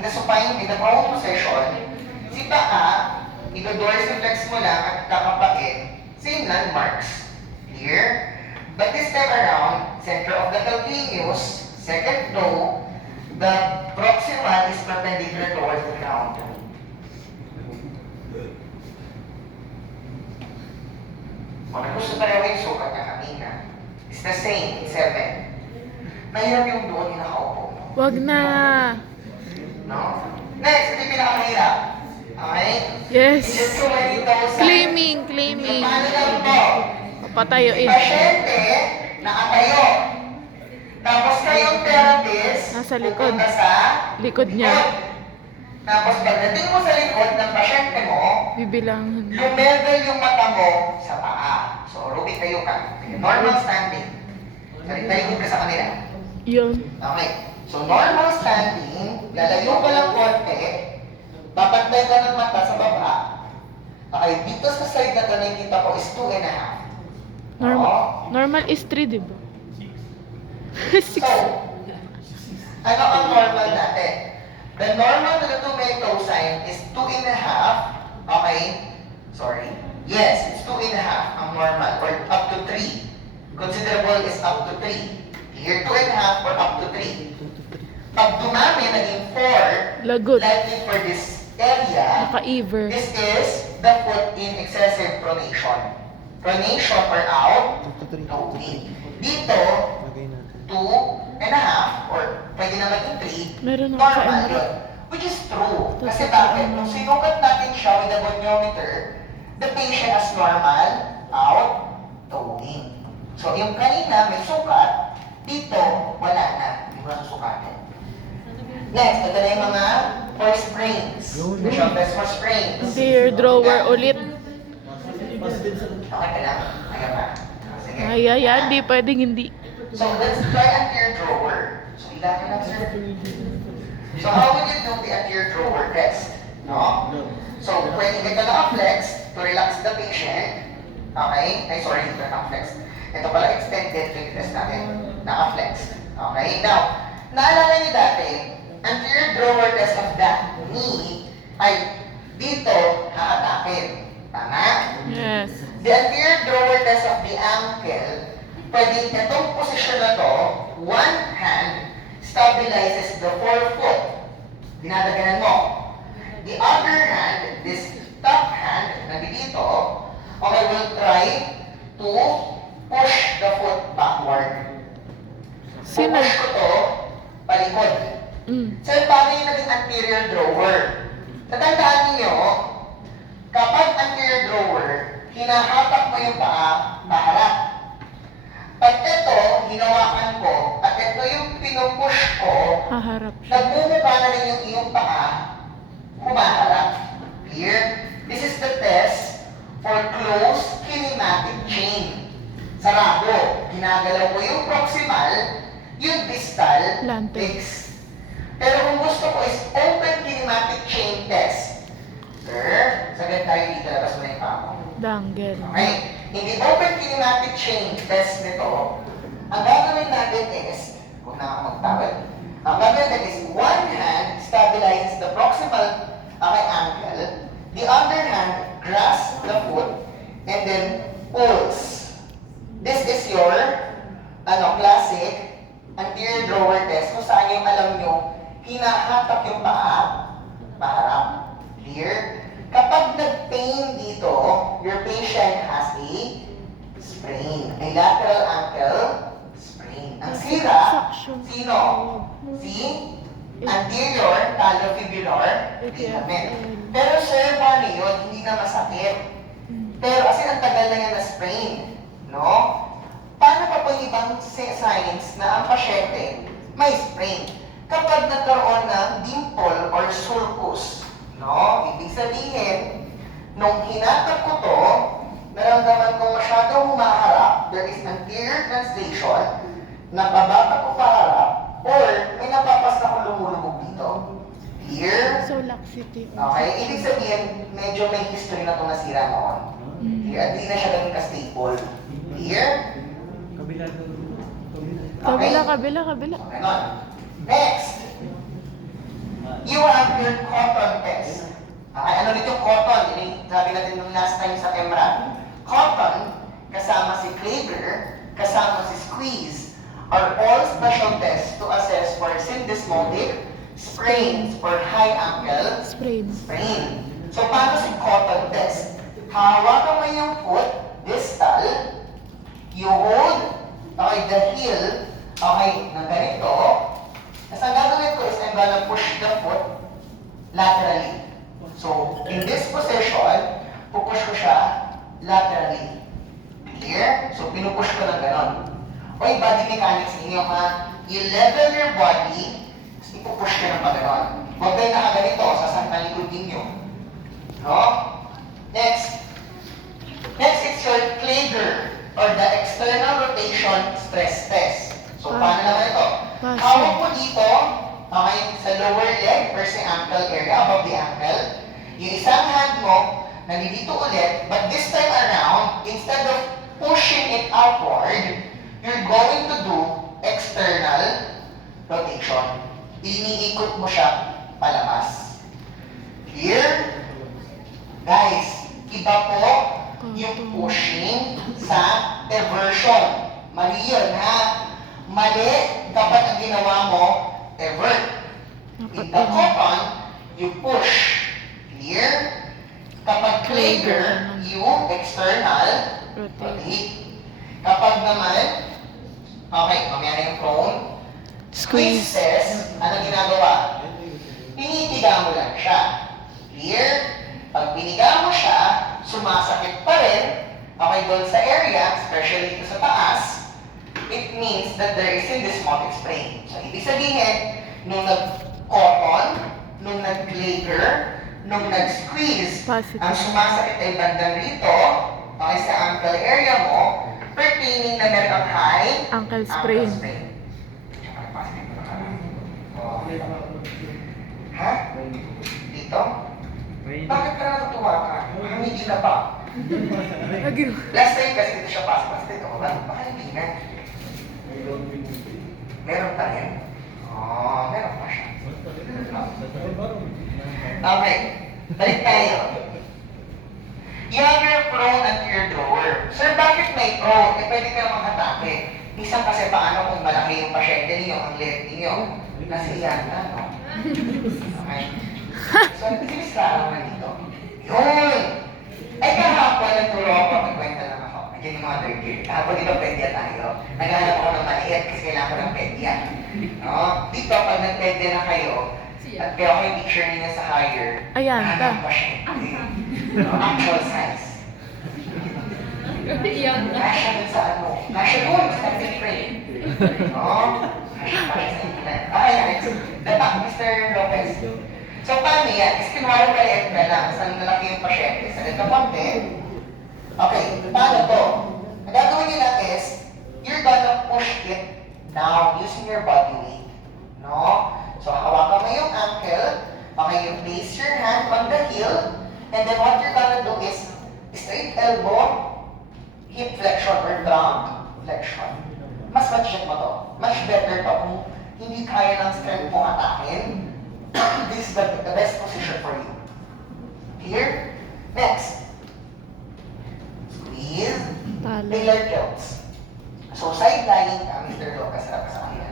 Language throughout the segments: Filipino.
in the supine, in the prone position, si paa, i-dorsiflex mo lang at kakapakit, same landmarks. Clear? But this time around, center of the calcaneus, second toe, the proximal is perpendicular towards the ground. Kung gusto tayo yung sukat niya kanina, it's the same, 7. Mahirap yung doon yung nakaupo. Wag na. No? Next, ito yung pinakamahirap. Okay? Yes. It's just too many toes. Claiming. Paano lang po? Papatayuin. Pasyente, nakatayo. Tapos kayong therapist, Nasa likod. pupunta sa Likod niya. Tapos pagdating mo sa likod ng pasyente mo, Bibilangan. lumevel yung mata mo sa paa. So, Ruby, tayo ka. Normal standing. Talikod ka sa kanila. Yun. Okay. So, normal standing, lalayo ka lang konti, papantay ka ng mata sa baba. Okay, dito sa side na ito nakikita ko is 2.5. Normal is 3, di ba? 6. So, ano ang normal natin? The normal na the may cosine is 2.5. Okay? Sorry. Yes, it's 2.5 ang normal, or up to 3. Considerable is up to 3. Here, 2.5 or up to 3. Pag dumami, naging 4, Lagot. likely for this area, Naka-ever. this is the foot in excessive pronation. Pronation or out, no in. Dito, 2.5 or pwede na maging 3, Meron ako normal ka-emer. yun. Which is true. Tapos Kasi ito bakit? ano. Kung sinukat natin siya with a goniometer, the patient has normal, out, toning. So yung kanina may sukat, dito wala na. Hindi mo na susukatin. Next, ito na yung mga for sprains. Bishop test for sprains. Dear drawer ulit. Okay ka lang? Ayan ba? Sige. Ay, di pwedeng hindi. So let's try anterior drawer. So ilagay lang, sir. So how would you do the anterior drawer test? No? So when ito naka-flex to relax the patient, okay? Ay, sorry, ito naka-flex. Ito pala extended leg test natin. Naka-flex. Okay? Now, naalala niyo dati, anterior drawer test of the knee ay dito haatakin. Tama? Yes. The anterior drawer test of the ankle, pwedeng itong posisyon na to, one hand stabilizes the forefoot. Dinadaganan mo. The other hand, this top hand, nandito, okay, will try to push the foot backward. Sino? Push ko to, palikod. So, paano yung naging anterior drawer? Tatandaan niyo, kapag anterior drawer, hinahatak mo yung paa, paharap. Pag ito, hinawakan ko, at ito yung pinupush ko, Haharap siya. nagmumukha na rin yung iyong paa, humaharap. Clear? This is the test for closed kinematic chain. Sarado. Ginagalaw mo yung proximal, yung distal, Lante. fixed. Pero kung gusto ko is open kinematic chain test. Sir, sagad tayo dito, labas mo na yung paa mo. Dangle. Okay? Hindi open kinematic chain test nito, ang gagawin natin is, kung na ako magtawid, ang gagawin natin is one hand stabilizes the proximal ankle, the other hand grasps the foot, and then pulls. This is your classic anterior drawer test kung saan yung alam nyo, hinahatak yung paa, paharap. Clear? Kapag nag-pain dito, your patient has a sprain, a lateral ankle sprain. Ang sira, sino? Si anterior talofibular ligament. Pero sir, paano yun? Hindi na masakit. Pero kasi ang tagal na yan na sprain. No? Paano pa po ibang signs na ang pasyente may sprain? Kapag nagkaroon ng dimple or sulcus, no? Ibig sabihin, nung hinatak ko to, naramdaman kong masyadong humaharap, there is anterior translation, napababa ko paharap, or may napapas na kong lumulubog dito. Here. So, laxity. Okay? Ibig sabihin, medyo may history na itong nasira noon. Here, at di na siya ganun ka-stable. Here. Kabila. So, ganon. Next. You have your cotton test. Ano dito cotton? Sabi natin nung last time sa Mrat. Cotton, kasama si Klager, kasama si squeeze, are all special tests to assess for syndesmotic, sprains, or high ankle Sprain. sprain. So, paano si cotton test? Hawakan mo yung foot, distal, you hold, okay, the heel, okay, ng ganito. Tapos ang gagawin ko is I'm gonna push the foot laterally. So, in this position, pupush ko siya laterally. Clear? So, pinupush ko ng ganon. Okay, body mechanics ninyo ha. You level your body, tapos ipupush ka ng pag-ganon. Huwag kayo nakaganito, sasaktan likod ninyo. No? Next. Next, it's your Klager, or the external rotation stress test. So, paano naman ito? Hawak mo dito, okay, sa lower leg or sa ankle area, above the ankle. Yung isang hand mo, nandito ulit, but this time around, instead of pushing it outward, you're going to do external rotation. Iniikot mo siya palabas. Clear? Guys, iba po yung pushing sa eversion. Mali yun, ha? Mali kapag ang ginawa mo, evert. In the cotton, you push. Clear? Kapag Klager, you external rotate. Kapag naman, okay, mamaya na yung prone. Squeeze. Test, ano ginagawa? Pinitiga mo lang siya. Clear? Pag piniga mo siya, sumasakit pa rin, okay, doon sa area, especially dito sa taas, it means that there is syndesmotic sprain. So, ibig sabihin, nung nag-cotton, nung nag-Klager, nung nag-squeeze, ang sumasakit ay bandang rito, okay, sa ankle area mo, pertaining na meron ang high Ankle sprain. Ha? Dito? Bakit ka natutuwa ka? Hindi ka pa. Last time kasi dito siya pasok. Last time ako, baka hindi na. Meron pa rin? Oo, meron pa siya. Okay, balik tayo. You have your prone and your drawer. Sir, bakit may prone? Eh, pwede ka namang hatake. Minsan kasi paano kung malaki yung pasyente ninyo, ang leg ninyo, nasiyan na, no? Okay. So, sinis ka naman dito. Yun! Ay, kahapon, nagturo ako, magkwenta lang ako. Nandiyan yung mga third year. Kahapon, di ba pedya tayo? Naghahanap ako ng maliit kasi kailangan ko ng pedya. No? Dito, pag nag-pedya na kayo, at kaya ako yung picture ninyo sa higher, Ayan, hanap pa siya. No? Actual size. Kasha dun sa ano? Kasha dun sa active frame. No? Kasha pa siya sa internet. Ayan, dapat, Mr. Lopez. So, paano yan? Kasi kunwari maliit ka lang, saan nalaki yung pasyente? Sa ito konti. Okay, paano to? Ang gagawin nyo lang is, you're gonna push it down using your body weight. No? So, hawakan mo yung ankle, okay, you place your hand on the heel, and then what you're gonna do is, straight elbow, hip flexion or ground flexion. Mas ma-check mo to. Much better to kung hindi kaya ng strength mo atakin. This is the best position for you. Here. Next. Squeeze. Tailor tilts. So, side lying ka, Mr. Lucas, sarap ka sa kanila.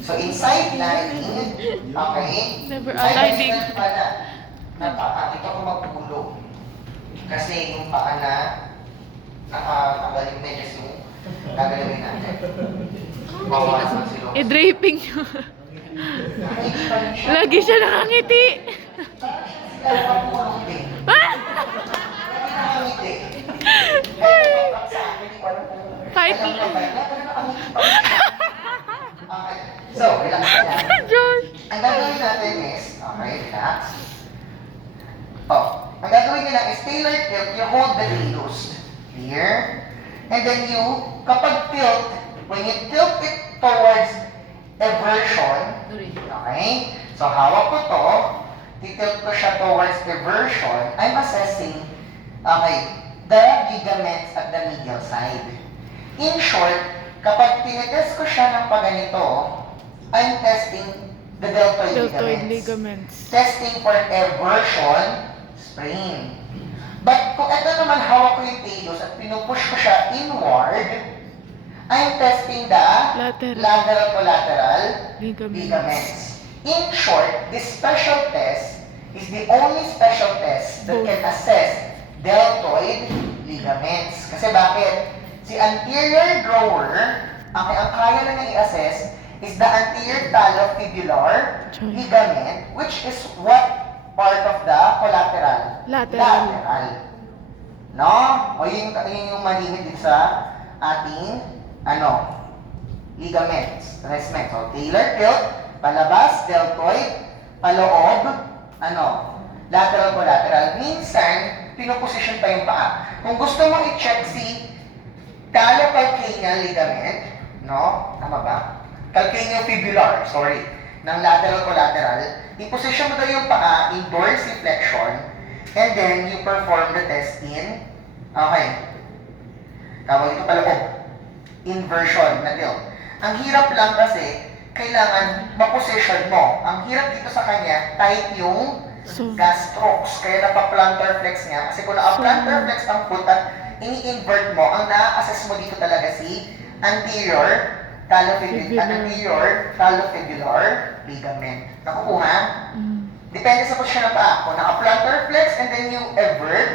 So, in side lying, okay, Never side aligning. lying pala, dito ko magpulog. Kasi yung paa na nakatanggal yung medyas yung gagalawin natin. Bawa naman si Lucas. I-draping nyo. Lagi siya nakangiti. Kahit... So, relax ka lang. Josh! Ang gagawin natin is, okay, relax. Oh, ang gagawin nyo lang is tailor tilt, you hold the knee loose. Here. And then you, kapag tilt, when you tilt it towards eversion, okay? So, hawak ko to, titilt ko siya towards eversion, I'm assessing, okay, the ligaments at the medial side. In short, kapag tinitest ko siya ng paganito, I'm testing the deltoid Deltoid ligaments. ligaments. Testing for eversion sprain. But kung ito naman hawak ko yung talus at pinupush ko siya inward, I'm testing the lateral collateral ligaments. In short, this special test is the only special test that can assess deltoid ligaments. Kasi bakit? Si anterior drawer, ang kaya na niya i-assess is the anterior talofibular ligament, which is what part of the collateral? Lateral. No? O yun yung malimit din sa ating ligaments. Resment. So, talar tilt, palabas, deltoid, paloob, lateral collateral. Minsan, pinoposition pa yung paa. Kung gusto mo i-check si talocalcaneal ligament, no? Tama ba? Calcaneofibular, sorry, ng lateral collateral, i-position mo daw yung paa in dorsiflexion, and then you perform the test in, tawag ito paloob, inversion na tilt. Ang hirap lang kasi, kailangan ma-position mo. Ang hirap dito sa kanya, tight yung gastrocs, kaya napa-plantar flex niya. Kasi kung na-plantar flex ang foot at ini-invert mo, ang na-assess mo dito talaga si anterior talofibular ligament. Nakukuha? Depende sa posisyon ng paa. Kung naka-plantar flex and then you invert,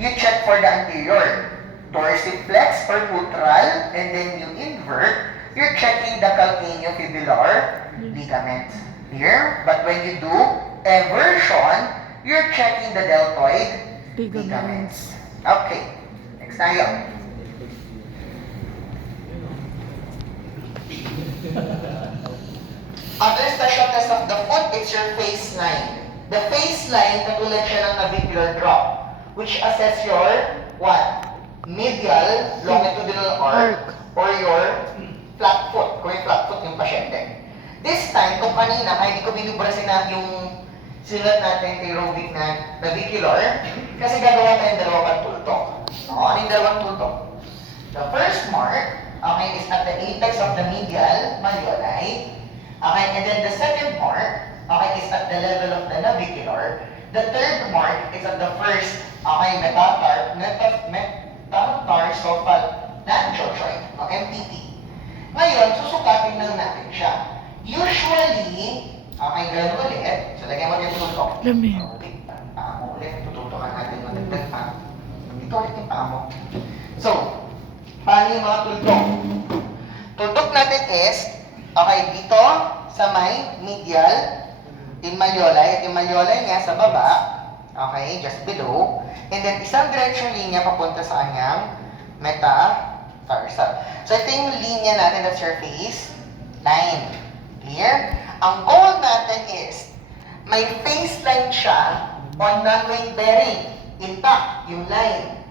you check for the anterior. Dorsiflex or neutral, and then you invert, you're checking the calcaneofibular ligament. Here, but when you do eversion, you're checking the deltoid ligaments. Okay, next tayo. Other special test of the foot, it's your face line. The face line, katulad siya ng navicular drop, which assess your, what? Medial longitudinal arc or your flat foot, kung yung flat foot yung pasyente. This time, kung kanina, kaya hindi ko binubrasin na yung sinulat natin kay aerobic na navicular, kasi gagawa tayong dalawang tultok. Ano yung dalawang tultok? The first mark, is at the apex of the medial malleoli. And then the second mark, is at the level of the navicular. The third mark is at the first, metatarsophalangeal joint, o MTT. Ngayon, susukatin lang natin siya. Usually, gano'n ulit. So, lagyan mo yung tutok. Lamig. Paa mo ulit. Tututokan natin matagdag pa. Dito ulit yung paa mo. So, paano yung mga tuldok? Tuldok natin is, dito sa may medial, in malleoli, at yung malleoli niya sa baba, just below, and then isang diretsyon linya papunta sa kanyang metatarsal. So, ito yung linya natin, that's your face line. Clear? Ang goal natin is, may face line siya on non-weight bearing. Intact, yung line.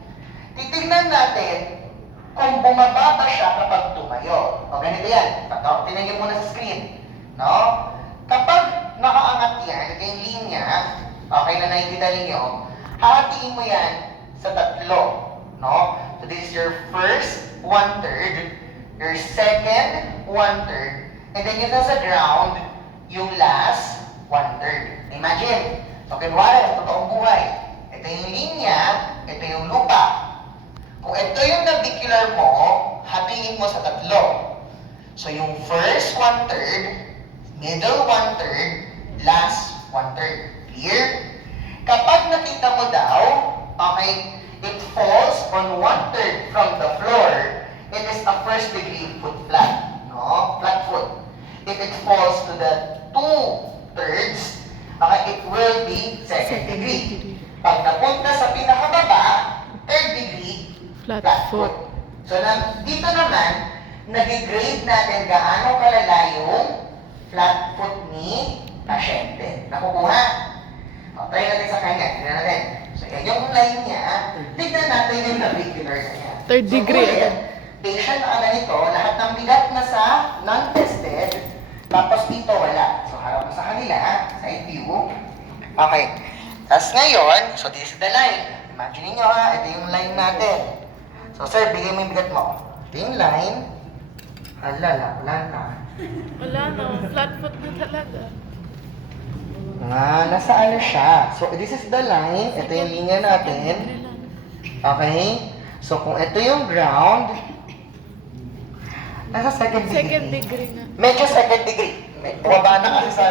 Titignan natin kung bumaba ba siya kapag tumayo. O ganito yan. Tingnan niyo muna sa screen. No? Kapag nakaangat yan, ito yung linya, na nakikita ninyo, hahatiin mo yan sa tatlo. No? So this is your first 1/3, your second 1/3, and then yung nasa ground, yung last 1/3. Imagine, so kunwari, sa totoong buhay, ito yung linya, ito yung lupa. Kung ito yung navicular mo, hatiin mo sa tatlo. So yung first 1/3, middle 1/3, last 1/3. Clear? Kapag nakita mo daw, it falls on 1/3 from the floor, it is a first degree foot flat. No? Flat foot. If it falls to the 2/3, it will be second degree. Pag napunta sa pinakababa, third degree, flat foot. So, dito naman, nag-grade natin gaano kalala yung flat foot ni pasyente. Nakukuha? Try natin sa kanya. Tignan natin. So, yan yung line niya. Tignan natin yung navicular niya. Third degree. So, patient na ganito, lahat ng bigat na sa non-tested, tapos dito wala. So, harap na sa kanila, side view. Okay. Tapos ngayon, so this is the line. Imagine niyo ito yung line natin. So, sir, bigay mo yung bigat mo. Ito yung line. Wala na. Wala na, flat foot na talaga. Nasa ano siya? So, this is the line. Ito yung linya natin. Okay? So, kung ito yung ground, nasa second degree. Second degree nga. Medyo second degree. Bumaba na kasi sa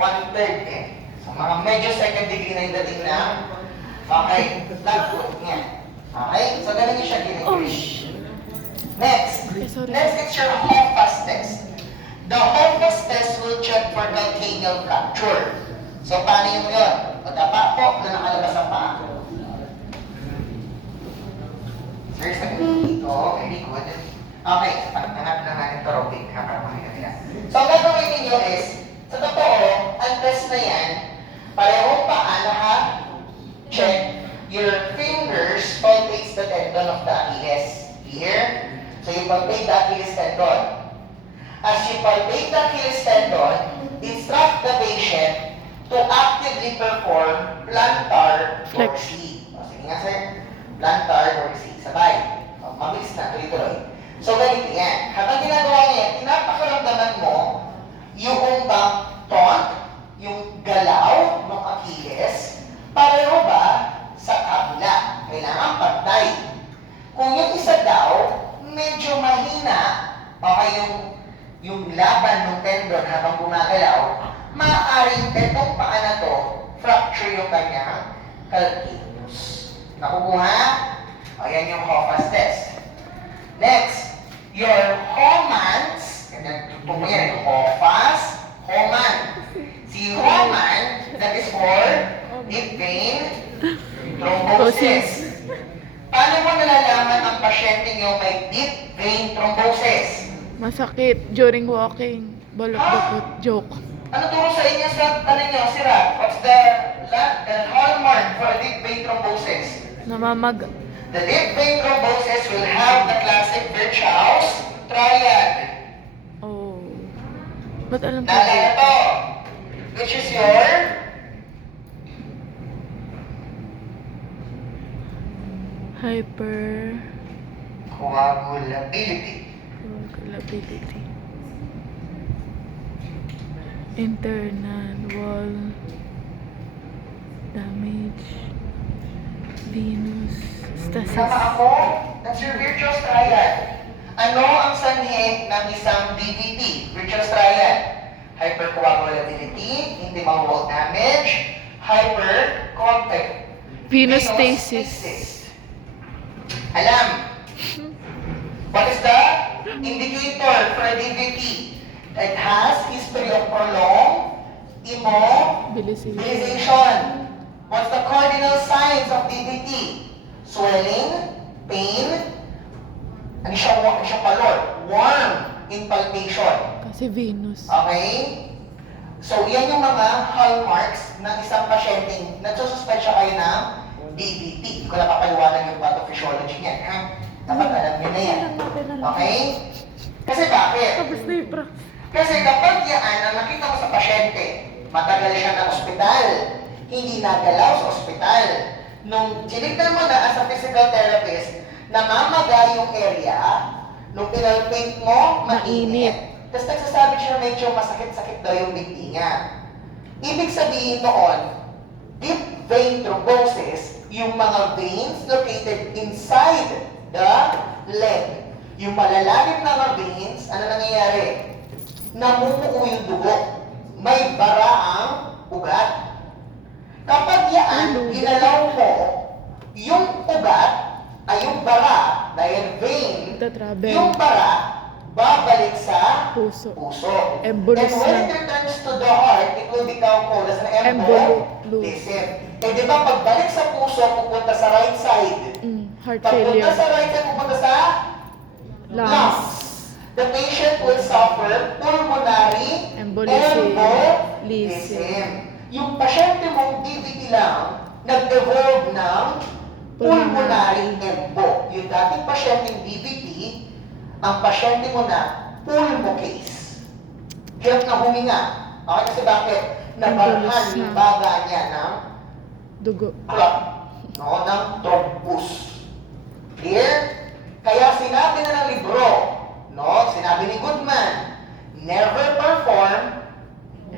1/3 eh. So, mga medyo second degree na yung dating na. Okay? Lagpot niya. Okay? So, ganun yung siya Oh, ginagawa. Next. sorry. Next is your Hoffa's test. The Hoffa's test will check for calcaneal fracture. So, paano yung yun? Pagkapa po na nakalabas ang paa. Sir, sa dito. Very good. Okay, pagtangat na natin ito, Robin. So, ang gagawin ninyo is, sa totoo, ang test na yan, parehong paa check your fingers palpates the tendon of the Achilles. Here. So, you palpate the Achilles tendon. As you palpate the Achilles tendon, instruct the patient to actively perform plantar dorsey. O, sige nga, sir. Plantar dorsey. Sabay. O, mabilis na. Tuloy-tuloy. So, ganito yan. Habang ginagawa niya yan, pinapakaramdaman mo yung bang taunt, yung galaw ng Achilles, pareho ba sa kabila? Kailangan pantay. Kung yung isa daw, medyo mahina, okay, yung laban ng tendon habang gumagalaw, maaaring itong paa na to, fracture yung kanyang calcaneus. Nakukuha? O, yan yung Hoffa's test. Next, your Homans, tutong mo yan, yung Hoffa's, Homan. Si Homan, that is for deep vein thrombosis. Paano mo nalalaman ang pasyente nyo may deep vein thrombosis? Masakit during walking. Balot-balot. Joke. Ano turo sa inyo sa nyo, Sira? What's the hallmark for a deep vein thrombosis? Namamag. The deep vein thrombosis will have the classic Virchow's triad. Oh. Ba't alam ko? Naalala to, which is your Hyper. coagulability. Coagulability. Internal wall damage. Venous stasis. Tama ako? That's your Virchow's triad. Ano ang sanhi ng isang DVT? Virchow's triad. Hypercoagulability, intimal wall damage, Venous stasis. Alam. What is the indicator for a DVT? It has history of prolonged immobilization. What's the cardinal signs of DVT? Swelling, pain, ano siya palor? Warm impalpation. Kasi Venus. Okay? So, yan yung mga hallmarks ng isang pasyenteng nagsususpecha kayo ng DVT. Hindi ko na papaliwanag yung pathophysiology niyan. Ha? Dapat alam nyo na yan. Okay? Kasi bakit? Tapos na yung bra. Kasi kapag yan ang nakita mo sa pasyente, matagal siya na ospital, hindi nagalaw sa ospital, nung tinignan mo na as a physical therapist, namamaga yung area, nung pinalpaint mo, mainit. Tapos nagsasabi siya medyo masakit-sakit daw yung bigti niya. Ibig sabihin noon, deep vein thrombosis, yung mga veins located inside the leg. Yung malalalim na mga veins, ano nangyayari? Namumuo yung dugo. May bara ang ugat. Kapag yan, ginalaw mo, yung ugat, ay yung bara, dahil vein, yung bara, babalik sa puso. Embolus And when it returns to the heart, it will become called as an embolism. Eh di ba, pagbalik sa puso, pupunta sa right side. Heart Pagpunta failure. sa right side, pupunta sa lungs. The patient will suffer pulmonary embolism. Yung pasyente mong DVT lang, nag-evolve ng pulmonary embo. Yung dating pasyenteng DVT, ang pasyente mo na pulmo case. Hirap na huminga. Okay, kasi bakit? Nabarhan yung baga niya ng dugo. clot, no, ng thrombus. Clear? Kaya sinabi na ng libro, no, sinabi ni Goodman, Never perform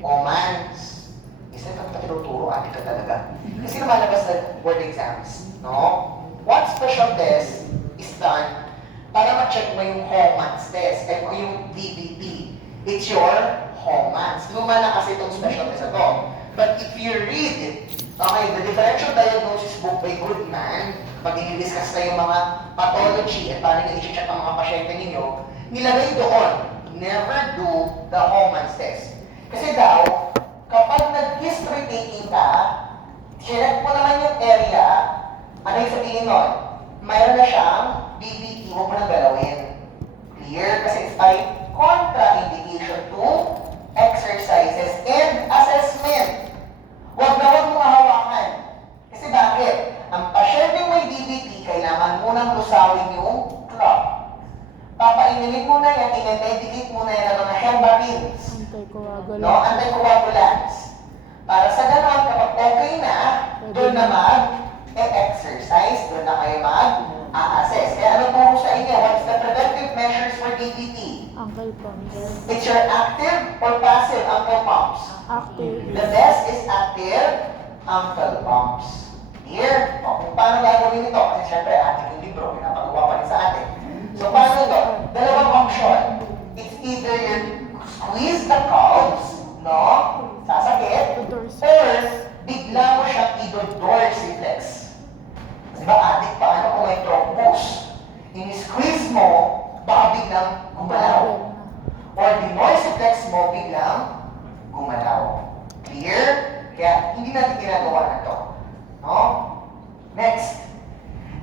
OMANs. Isa ka tinuturo, ate ka talaga. Kasi lumalabas na board exams, no? One special test is done para ma-check mo yung HOMANs test, o yung DBT. It's your HOMANs. Luma na kasi itong special test na to. But if you read, okay, the differential diagnosis book by Goodman, pag i-discuss na yung mga pathology at paano nyo i-check ang mga pasyente ninyo, nilagay doon, never do the HOMANs test. Kasi daw, kapag nag-history taking ka, check mo naman yung area, ano yung sabihin nun? Mayroon na siyang DBT, huwag mo nang galawin. Clear? Kasi it's a contraindication to exercises and assessment. Huwag mong hawakan. Kasi bakit? Ang pasyenteng may DBT, kailangan munang lusawin yung clot. Papainilin mo na yan, i-medicate mo na yan ng mga heparins. Anti-coagulants. No? Anti-coagulants. Para sa ganon, kapag okay na, doon na mag-exercise, doon na kayo mag-assess. Kaya ano turo sa inyo? What's the preventive measures for DBT? Ankle pumps. It's your active or passive ankle pumps? Active. The best is active ankle pumps. Here, kung paano gagawin ito? Kasi syempre, ating yung libro, pinapagawa pa rin sa atin. So, paano ito? Dalawang option. It's either you squeeze the calves, no? Sasakit. Or, bigla mo siyang i-dorsiflex. Di ba, adik paano kung may thrombus? Ini-squeeze mo, baka biglang gumalaw. Or dinorsiflex mo, biglang gumalaw. Clear? Kaya, hindi natin ginagawa na to. No? Next.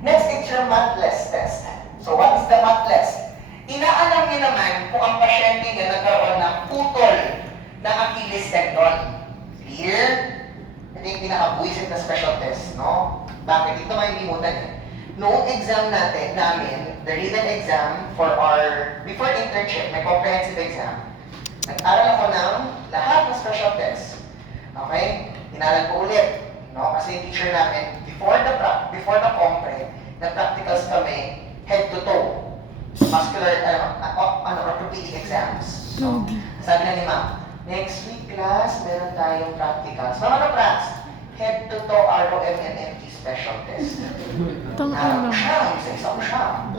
Next, it's your matless test. So, what is the matless? Inaalam niyo naman kung ang pasyente niya nagkaroon ng putol ng Achilles tendon. Clear? Ito yung pinaka-buisit na special test, no? Bakit? Ito mailimutan eh. Noong exam namin, the written exam for our, before internship, may comprehensive exam, nag-aral ako ng lahat ng special test. Okay? Inaral ko ulit. No? Kasi yung teacher namin, before the compre, nag-practicals kami head to toe. Muscular, orthopedic exams. So, sabi na ni ma'am, next week class, meron tayong practicals. Mga practice? Head to toe ROMMMT special test. Tang-ina. Siya, isa-isa siya.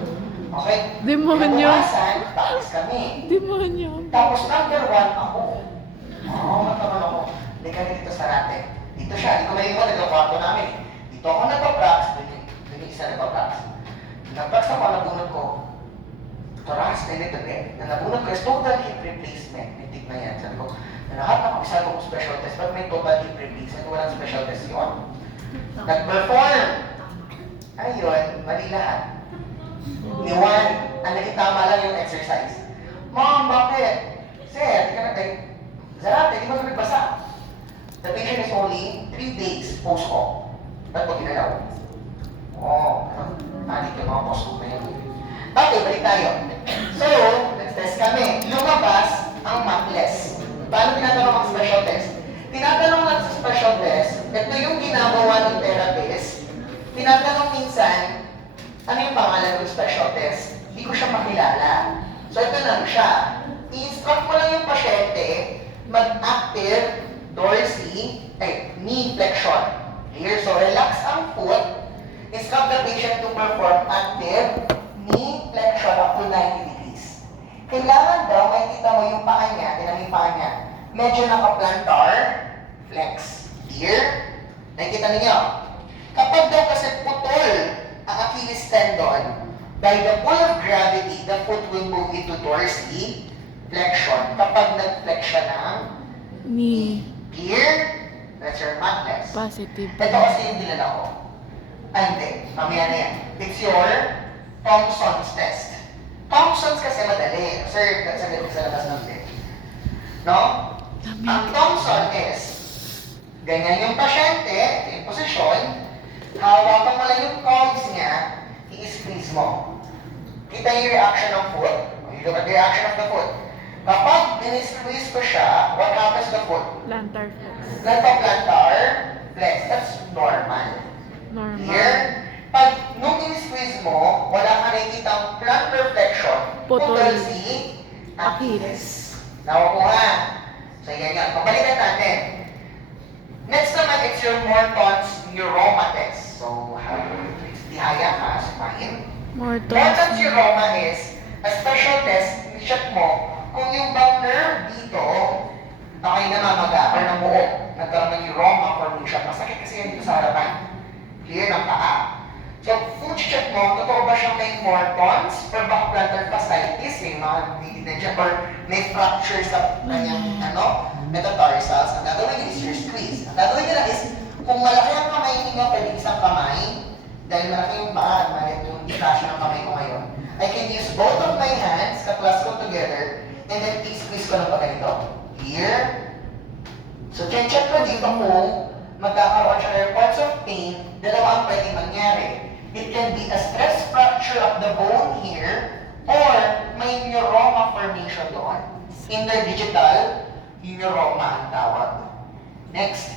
Okay? Demonyo. Kinabukasan, practice kami. Demonyo. Tapos number 1 ako. Oo, mataman ako. Hindi kami dito sa natin. Dito siya, di ko maiwan, nagkakwarto namin. Dito ako nagpa-prax, dun yung isa nagpa-prax. Nag-prax ako, nabunod ko. Thorax, ganito din. Na nabunod ko is total hip replacement. Mintik na yan. Sabi ko, lahat ako isa ko special test, but may total hip replacement, walang special test yun. Nag-perform. Ayun, mali lahat. Ni Juan, ang nakitama lang yung exercise. Mom, bakit? Sir, di ka na tayo. Zarate, di ba ka nagbasa? The patient is only 3 days post-op. Ba't ko ginalaw? Oo, adik yung mga post-op na yun. Okay, balik tayo. So, nag-test kami. Lumabas ang matless. Paano tinatanong ang special test? Tinatanong lang sa special test, ito yung ginagawa ng therapist. Tinatanong minsan, ano yung pangalan ng special test? Hindi ko siya makilala. So, ito lang siya. I-instruct mo lang yung pasyente mag-active knee flexion. Here, so relax ang foot. Instruct the patient to perform active knee flexion up to 90 degrees. Kailangan daw, makikita mo yung paa niya, tinan mo yung paa niya. Medyo naka-plantar flex. Here, nakikita niyo. Kapag daw kasi putol ang Achilles tendon, by the pull of gravity, the foot will move into dorsiflexion kapag nag-flex siya ng Knee. Here, that's your matless. Positive. Ito kasi yung dinala ko. Hindi, mamaya na yan. It's your Thompson's test. Thompson's kasi madali. Sir, sa labas ng din. No? Ang Thompson is, ganyan yung pasyente, yung posisyon, hawakan mo lang yung calves niya, i-squeeze mo. Kita yung reaction ng foot. You look at the reaction of the foot. Kapag in-squeeze ko siya, what happens to the foot? Plantar flex. Plantar flex. That's normal. Normal. Here, pag nung in-squeeze mo, wala ka nakikita ang plantar flexion, Putol. putol si Achilles. Nakukuha. So, yan yan. Pabalikan natin. Next naman, it's your Morton's neuroma test. So, tihaya ka, fine. Morton's neuroma is a special test. Check mo kung yung bang nerve dito ay namamaga or namuo. Nagkaroon ng neuroma formation. Masakit kasi yan dito sa harapan. Clear ng paa. So, kung check mo, totoo ba siyang may Morton's or baka plantar fasciitis, may mga digid na dyan, or may fracture sa kanyang metatarsals. Ang gagawin niyo is your squeeze. Ang gagawin niyo lang is, kung malaki ang kamay ninyo, pwede isang kamay, dahil malaki yung paa at maliit yung itasyo ng kamay ko ngayon, I can use both of my hands, ka-clasp ko together, and then i-squeeze ko ng ganito. Here. So, check ko dito kung magkakaroon siya ng reports of pain, dalawa ang pwedeng mangyari. It can be a stress fracture of the bone here, or may neuroma formation doon. Interdigital neuroma ang tawag. Next.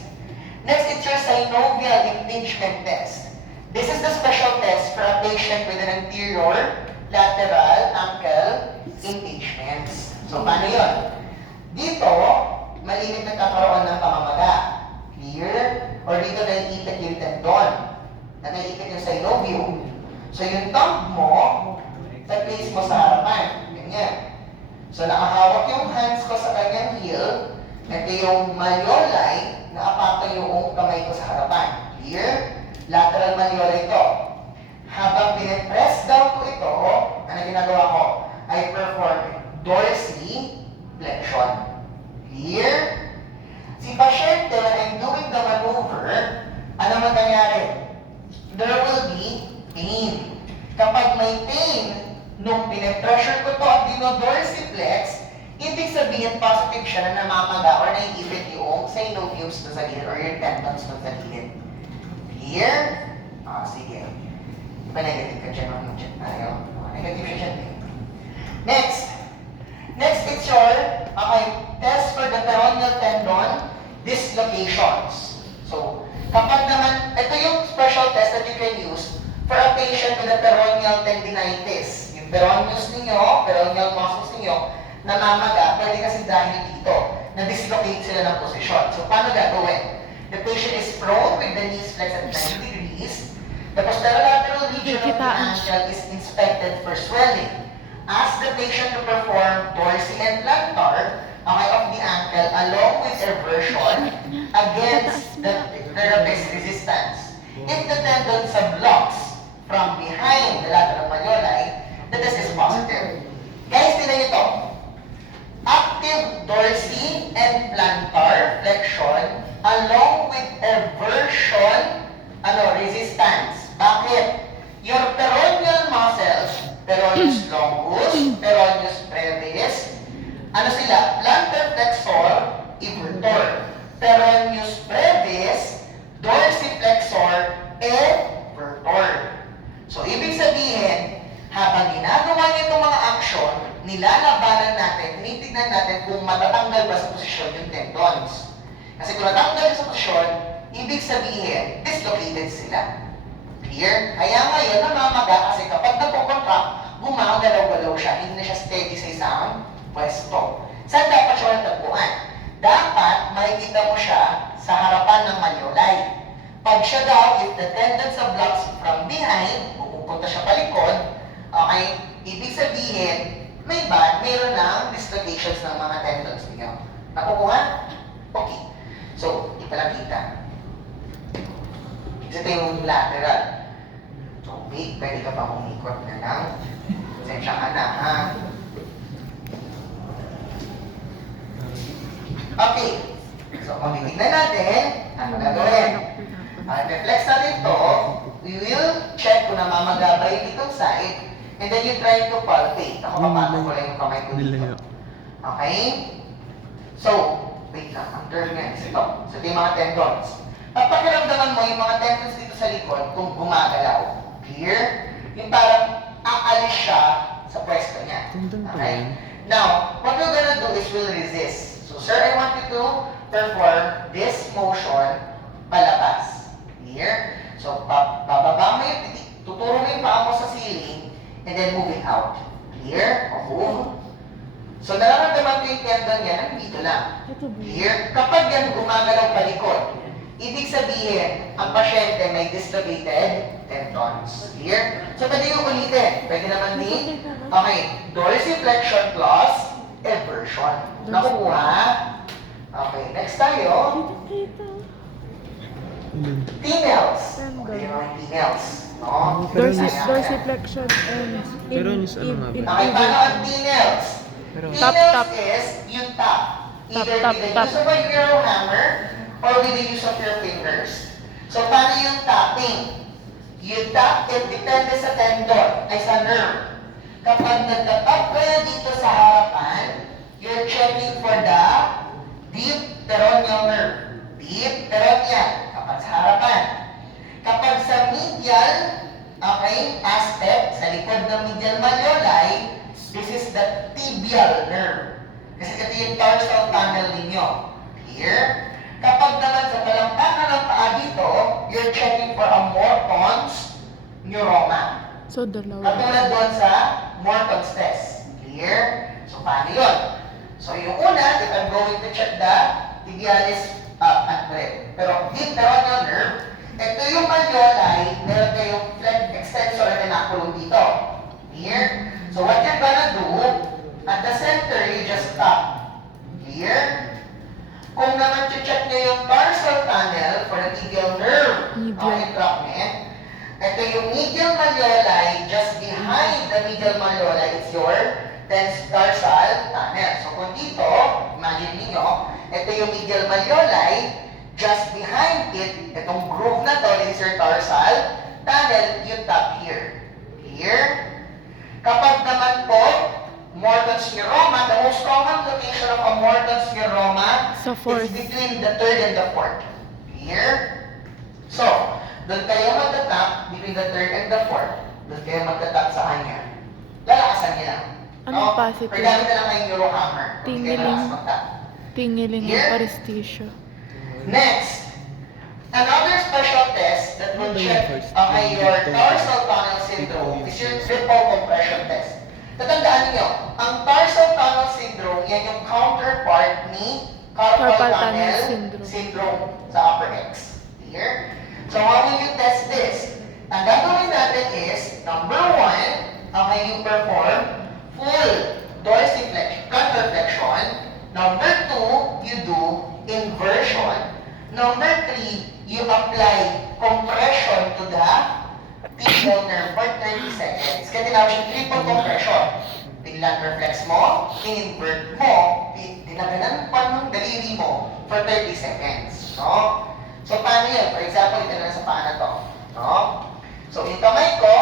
Next, it's your synovial impingement test. This is the special test for a patient with an anterior lateral ankle impingements. So, paano yun? Dito, malimit nagkakaroon ng pamamaga. Clear? Or dito naiipit yung tendon. Naiipit yung synovium. So, yung thumb mo, sa-place mo sa harapan. Ganyan. So, nakahawak yung hands ko sa kanyang heel. Ito yung malleoli na apata yung kamay ko sa harapan. Clear? Lateral malleoli ito. Habang pinipress down ko ito, ano ginagawa ko? I perform dorsiflexion. Clear? Si pasyente, when I'm doing the maneuver, ano mangyayari? There will be pain. Kapag may pain, nung pinipressure ko to at dino-dorsiflex, ibig sabihin positive siya na namamaga or naiipit yung synoviums na sa gilid or yung tendons na sa gilid. Clear? Sige. Iba negative ka dyan, mag-check tayo. Negative siya dyan. Next. Next, it's your test for the peroneal tendon dislocations. So, kapag naman, ito yung special test that you can use for a patient with a peroneal tendinitis. Yung peroneus ninyo, peroneal muscles ninyo, namamaga, pwede kasi dahil dito, na-dislocate sila ng posisyon. So, paano gagawin? The patient is prone with the knees flexed at 90 degrees. The posterolateral region of the ankle is inspected for swelling. Ask the patient to perform dorsi and plantar of the ankle along with eversion against the therapist's resistance. If the tendon subluxes from behind the lateral malleoli, the test is positive. Guys, tingnan nyo ito. Active dorsi and plantar flexion along with eversion resistance. Bakit? Your peroneal muscles, peroneus longus, peroneus brevis, sila? Plantar flexor, evertor. Peroneus brevis, dorsiflexor, evertor. So, ibig sabihin, habang ginagawa niyo itong mga aksyon, nilalabanan natin, tinitignan natin kung matatanggal ba sa posisyon yung tendons. Kasi kung natanggal sa posisyon, ibig sabihin, dislocated sila. Clear? Kaya ngayon, namamaga kasi kapag napocontract, gumagalaw-galaw siya, hindi na siya steady sa isang pwesto. Saan dapat siya natagpuan? Dapat makikita mo siya sa harapan ng malleoli. Pag siya daw, if the tendon subluxes from behind, pupunta siya palikod, okay, ibig sabihin, mayroon ng dislocations ng mga tendons niyo. Nakukuha? Okay. So, ipalakita. Ito yung lateral. So, wait, pwede ka pa umikot na lang. Sensya ka na, ha? Okay. So, kung titignan natin, ano gagawin? Reflex natin ito, we will check kung namamagabay ditong side, and then you try to palpate. Ako papatong ko lang yung kamay ko dito. Okay? So, wait lang, ang term nga is ito. So, ito yung mga tendons. Papakiramdaman mo yung mga tendons dito sa likod kung gumagalaw. Clear? Yung parang aalis siya sa pwesto niya. Okay? Now, what we're gonna do is we'll resist. So, sir, I want you to perform this motion palabas. Clear? So, bababa mo yung tuturo mo yung paa mo sa ceiling and then move it out. Clear? O move. So, nararamdaman ko yung tendon niya, nandito lang. Here, kapag yan gumagalaw palikod, ibig sabihin, ang pasyente may dislocated tendons. Here, so pwede yung ulitin. Pwede naman din. Okay, dorsiflexion plus eversion. Nakuha. Okay, next tayo. Females. Okay, yung mga females. No? Dorsiflexion and Pero yung ano nga ba? Okay, paano ang females? Tap, Females tap. is yung tap. Either Tap, with the tap, use of a euro hammer or with the use of your fingers. So, paano yung tapping? Yung tap, it depende sa tendon, ay sa nerve. Kapag nagtatap kayo dito sa harapan, you're checking for the deep peroneal nerve. Deep peroneal, kapag sa harapan. Kapag sa medial, okay, aspect, sa likod ng medial malleoli, this is the tibial nerve. Kasi ito yung dorsal tunnel ninyo. Here. Kapag naman sa talampakan ng paa dito, you're checking for a Morton's neuroma. So, dalawa. Katulad doon sa Morton's test. Clear? So, paano yun? So, yung una, if I'm going to check the tibialis pero deep peroneal nerve, ito yung malleoli, meron kayong flex extensor and inaculum dito. Clear? So, what you're gonna do, at the center, you just stop. Clear? Kung naman check nyo yung dorsal tunnel for the medial nerve, entrapment, ito yung medial malleoli, just behind the medial malleoli, it's your dorsal tunnel. So kung dito, imagine niyo, ito yung medial malleoli, just behind it, itong groove na to, is your dorsal tunnel, you tap here. Here. Kapag naman po, Morton's neuroma, the most common location of a Morton's neuroma Sa fourth. is between the third and the fourth. Here. So, doon kayo magtatap between the third and the fourth. Doon kayo magtatap sa kanya. Lalakasan niya lang. Anong positive? Or gamit na lang kayong neurohammer. Kung hindi kayo Tingiling. malakas magtap. Tingiling ng Here. paresthesia. Next, another special test that will check your dorsal tunnel syndrome is your triple compression test. Tatandaan niyo, ang tarsal tunnel syndrome, yan yung counterpart ni carpal tunnel syndrome sa upper X. Clear? So how will you test this? Ang gagawin natin is, number one, you perform full dorsiflexion, contraflexion. Number two, you do inversion. Number three, you apply compression to the tibial nerve for 30 seconds. Kaya tinawag yung triple compression. Tinglantar flex mo, in-invert mo, dinaganan pa ng daliri mo for 30 seconds. No? So, paano yun? For example, ito na sa paa na to. No? So, yung kamay ko,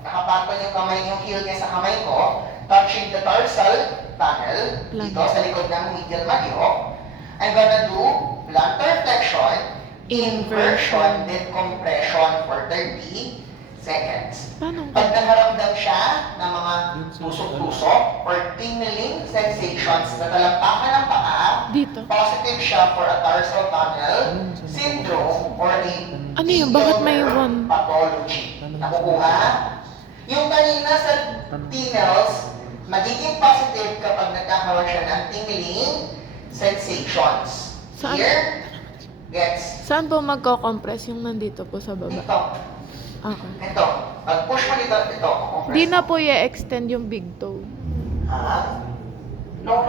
nakapatol yung kamay, yung heel niya sa kamay ko, touching the dorsal tunnel, dito sa likod ng medial malleoli. I'm gonna do plantar flexion, inversion, then compression for 30 seconds. Paano? Pag nakaramdam siya ng mga tusok-tusok or tingling sensations sa talampakan ng paa, Dito. positive siya for a tarsal tunnel syndrome or a Ano yun? Bakit may medial one? pathology. Nakukuha? Yung kanina sa females, magiging positive kapag nagkakaroon siya ng tingling sensations. Saan? Here, gets Saan po magko-compress yung nandito po sa baba? dito. Okay. Ito. Pag push mo dito, ito. compress. Di na po i-extend yung big toe. Ha? No.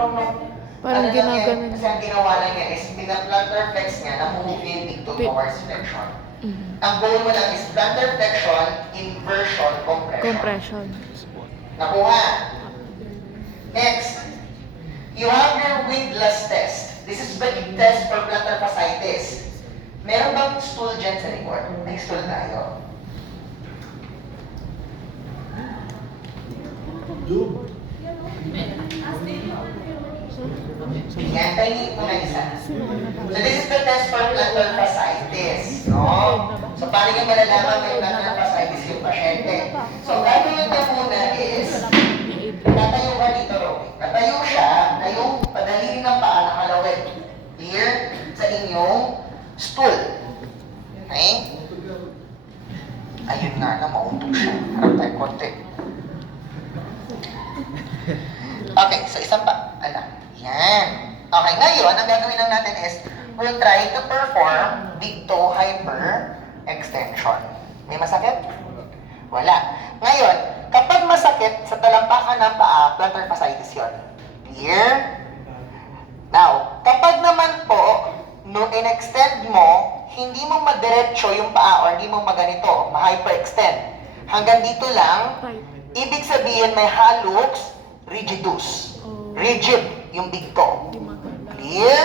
Parang Ano lang yan? ginaganon. Kasi ang ginawa lang niya is pinaplantar flex niya, na-move yung big toe towards flexion. Mhm. Ang goal mo lang is plantar flexion, inversion, compression. Compression. Nakuha. Next, you have your windlass test. This is the test for plantar fasciitis. Meron bang stool dyan sa likod? May stool tayo. Yan, tayo mo na isa. So this is the test for plantar fasciitis. No? So paano yung malalaman may plantar fasciitis yung pasyente? So gagawin niya muna is, tatayo ka dito, Roby. Tatayo siya na yung padaliri ng paa nakalawit. Clear? Sa inyong stool. Okay? Ayun nga na, mauntog siya. Harap tayo konti. Okay, so isang pa, yan. Okay, ngayon, ang gagawin lang natin is, we'll try to perform big toe hyper extension. May masakit? Wala. Ngayon, kapag masakit sa talampakan ng paa, plantar fasciitis yun. Clear? Now, kapag naman po, no in-extend mo, hindi mo madiretso yung paa or hindi mo maganito, ma-hyperextend. Hanggang dito lang, ibig sabihin may hallux rigidus. Rigid yung big toe. Clear?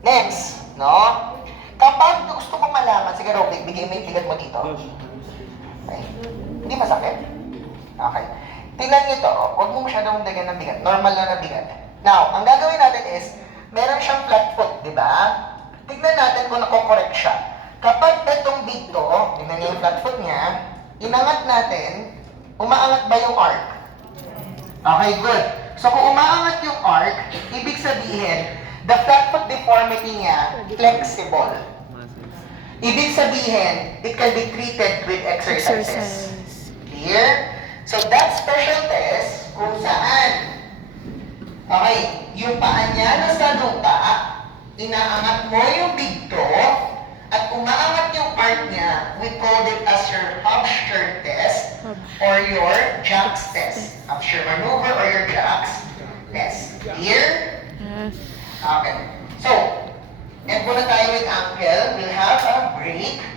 Next, no? Kapag gusto mo malaman, sige Robin, bigay mo yung bigat mo dito. Okay. Hindi masakit. Okay. Tingnan nyo to, huwag mo masyadong dagan ng bigat. Normal lang na bigat. Now, ang gagawin natin is, meron siyang flat foot, di ba? Tignan natin kung nako-correct siya. Kapag itong big toe, tingnan niyo yung flat foot niya, inangat natin, umaangat ba yung arc? Okay, good. So kung umaangat yung arc, ibig sabihin, the flat foot deformity niya, flexible. Ibig sabihin, it can be treated with exercises. Clear? So that special test, kung saan, okay, yung paa niya nasa lupa, inaangat mo yung big toe, at umaangat yung arc niya, we call it as your Hofstra test or your Jack's test. Hofstra maneuver or your Jack's test. Clear? Yes. Okay. So, end muna tayo with ankle. We'll have a break.